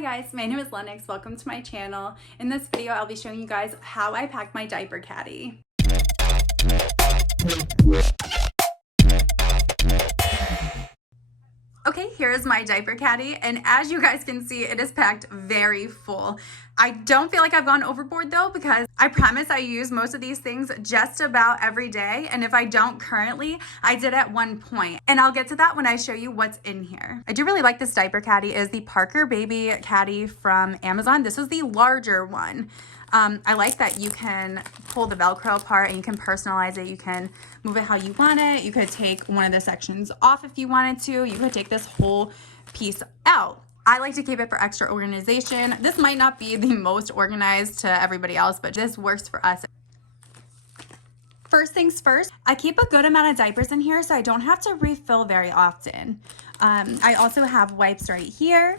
Hi guys, my name is Lennox. Welcome to my channel. In this video, I'll be showing you guys how I pack my diaper caddy. Okay, here's my diaper caddy, and as you guys can see, it is packed very full. I don't feel like I've gone overboard though, because I promise I use most of these things just about every day, and if I don't currently, I did at one point, and I'll get to that when I show you what's in here. I do really like this diaper caddy. It is the Parker Baby Caddy from Amazon. This is the larger one. I like that you can pull the Velcro apart and you can personalize it. You can move it how you want it. You could take one of the sections off if you wanted to. You could take this whole piece out. I like to keep it for extra organization. This might not be the most organized to everybody else, but this works for us. First things first, I keep a good amount of diapers in here so I don't have to refill very often. I also have wipes right here.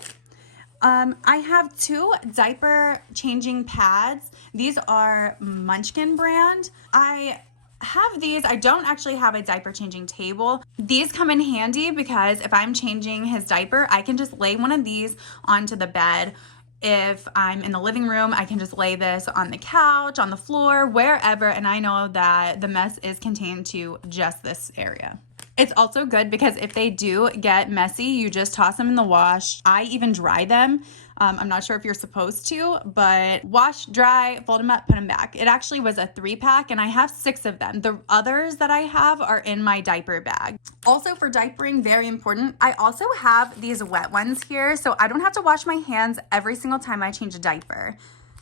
I have two diaper changing pads. These are Munchkin brand. I have these. I don't actually have a diaper changing table. These come in handy because if I'm changing his diaper, I can just lay one of these onto the bed. If I'm in the living room, I can just lay this on the couch, on the floor, wherever, and I know that the mess is contained to just this area. It's also good because if they do get messy, you just toss them in the wash. I even dry them. I'm not sure if you're supposed to, but wash, dry, fold them up, put them back. It actually was a 3-pack and I have 6 of them. The others that I have are in my diaper bag. Also for diapering, very important, I also have these wet ones here so I don't have to wash my hands every single time I change a diaper.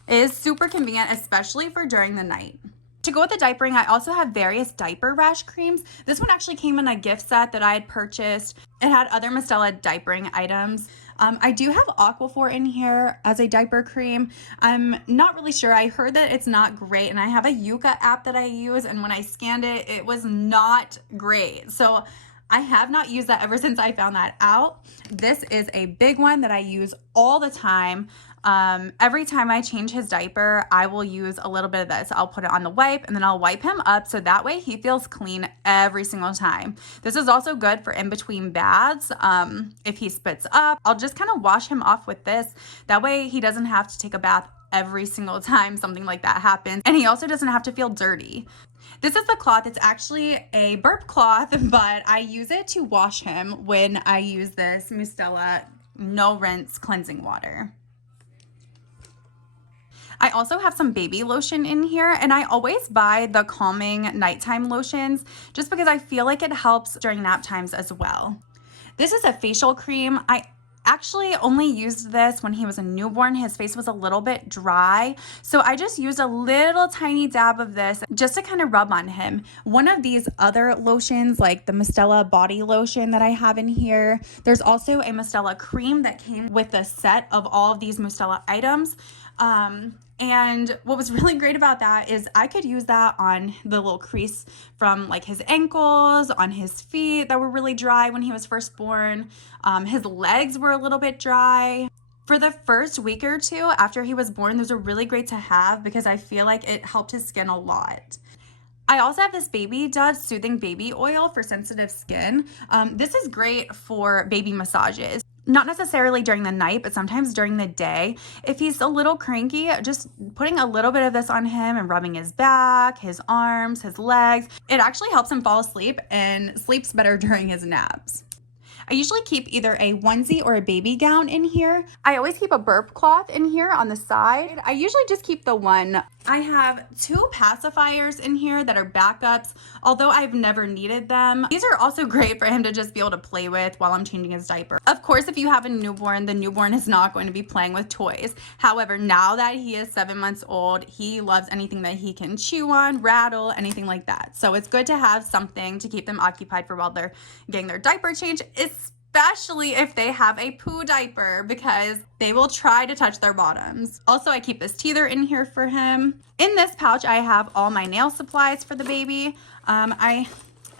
It is super convenient, especially for during the night. To go with the diapering, I also have various diaper rash creams. This one actually came in a gift set that I had purchased. It had other Mistela diapering items. I do have Aquaphor in here as a diaper cream. I'm not really sure. I heard that it's not great, and I have a Yuka app that I use, and when I scanned it, it was not great. So I have not used that ever since I found that out. This is a big one that I use all the time. Every time I change his diaper, I will use a little bit of this. I'll put it on the wipe and then I'll wipe him up so that way he feels clean every single time. This is also good for in between baths. If he spits up, I'll just kind of wash him off with this. That way he doesn't have to take a bath every single time something like that happens. And he also doesn't have to feel dirty. This is the cloth. It's actually a burp cloth, but I use it to wash him when I use this Mistela no rinse cleansing water. I also have some baby lotion in here, and I always buy the calming nighttime lotions just because I feel like it helps during nap times as well. This is a facial cream. I actually only used this when he was a newborn. His face was a little bit dry, so I just used a little tiny dab of this just to kind of rub on him. One of these other lotions, like the Mistela body lotion that I have in here, there's also a Mistela cream that came with a set of all of these Mistela items. And what was really great about that is I could use that on the little crease from like his ankles, on his feet that were really dry when he was first born. His legs were a little bit dry. For the first week or two after he was born, those are really great to have because I feel like it helped his skin a lot. I also have this Baby Dove Soothing Baby Oil for sensitive skin. This is great for baby massages. Not necessarily during the night, but sometimes during the day. If he's a little cranky, just putting a little bit of this on him and rubbing his back, his arms, his legs, it actually helps him fall asleep and sleeps better during his naps. I usually keep either a onesie or a baby gown in here. I always keep a burp cloth in here on the side. I usually just keep the one. I have 2 pacifiers in here that are backups, although I've never needed them. These are also great for him to just be able to play with while I'm changing his diaper. Of course, if you have a newborn, the newborn is not going to be playing with toys. However, now that he is 7 months old, he loves anything that he can chew on, rattle, anything like that. So it's good to have something to keep them occupied for while they're getting their diaper change, especially if they have a poo diaper, because they will try to touch their bottoms. Also, I keep this teether in here for him. In this pouch, I have all my nail supplies for the baby. I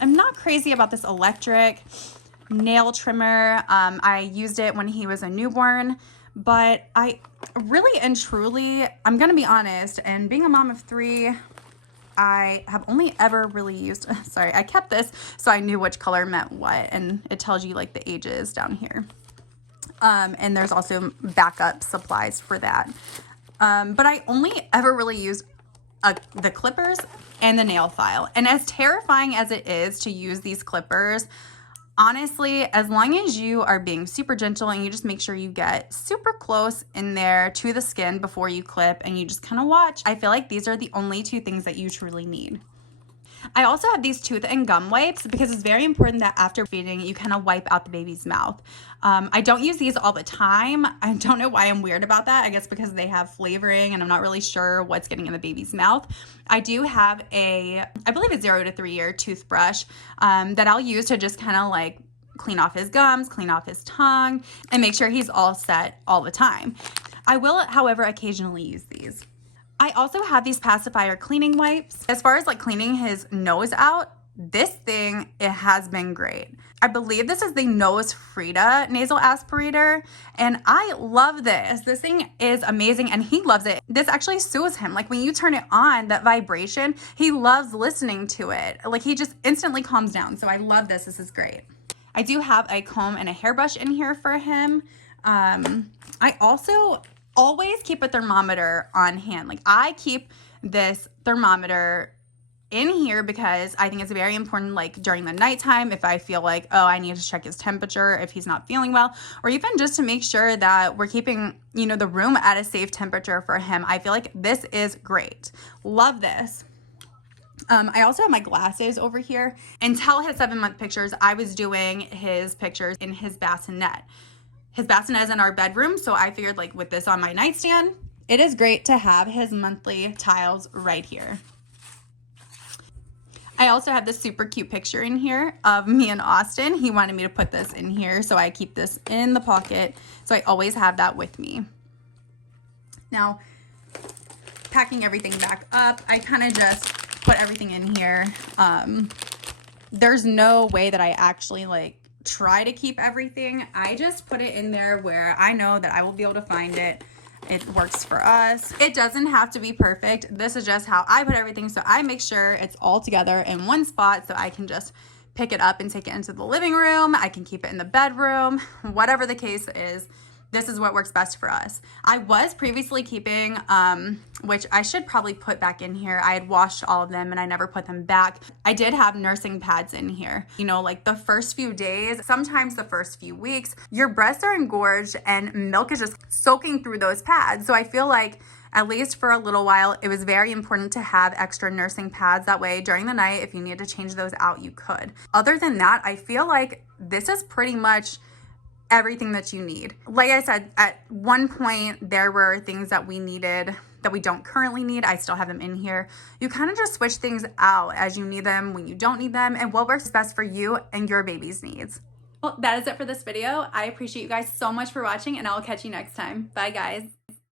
am not crazy about this electric nail trimmer. I used it when he was a newborn, but I really and truly, I'm gonna be honest, and being a mom of 3, I have only ever really used, sorry, I kept this so I knew which color meant what, and it tells you like the ages down here. And there's also backup supplies for that. But I only ever really use the clippers and the nail file. And as terrifying as it is to use these clippers, honestly, as long as you are being super gentle and you just make sure you get super close in there to the skin before you clip and you just kind of watch, I feel like these are the only two things that you truly need. I also have these tooth and gum wipes because it's very important that after feeding, you kind of wipe out the baby's mouth. I don't use these all the time. I don't know why I'm weird about that. I guess because they have flavoring and I'm not really sure what's getting in the baby's mouth. I do have I believe a 0 to 3 year toothbrush that I'll use to just kind of like clean off his gums, clean off his tongue, and make sure he's all set all the time. I will, however, occasionally use these. I also have these pacifier cleaning wipes. As far as like cleaning his nose out, this thing, it has been great. I believe this is the Nose Frida nasal aspirator, and I love this. This thing is amazing, and he loves it. This actually soothes him. Like when you turn it on, that vibration, he loves listening to it. Like he just instantly calms down. So I love this. This is great. I do have a comb and a hairbrush in here for him. I also always keep a thermometer on hand. Like I keep this thermometer in here because I think it's very important, like during the nighttime, if I feel like, oh, I need to check his temperature if he's not feeling well, or even just to make sure that we're keeping, you know, the room at a safe temperature for him. I feel like this is great. Love this. I also have my glasses over here. Until his 7-month pictures, I was doing his pictures in his bassinet. His bassinet is in our bedroom, so I figured like with this on my nightstand, it is great to have his monthly tiles right here. I also have this super cute picture in here of me and Austin. He wanted me to put this in here, so I keep this in the pocket. So I always have that with me. Now, packing everything back up, I kind of just put everything in here. There's no way that I actually like try to keep everything. I just put it in there where I know that I will be able to find it. It works for us. It doesn't have to be perfect. This is just how I put everything, so I make sure it's all together in one spot so I can just pick it up and take it into the living room. I can keep it in the bedroom, whatever the case is. This is what works best for us. I was previously keeping, which I should probably put back in here. I had washed all of them and I never put them back. I did have nursing pads in here. You know, like the first few days, sometimes the first few weeks, your breasts are engorged and milk is just soaking through those pads. So I feel like at least for a little while, it was very important to have extra nursing pads. That way during the night, if you needed to change those out, you could. Other than that, I feel like this is pretty much everything that you need. Like I said, at one point there were things that we needed that we don't currently need. I still have them in here. You kind of just switch things out as you need them, when you don't need them, and what works best for you and your baby's needs. Well, that is it for this video. I appreciate you guys so much for watching, and I'll catch you next time. Bye, guys.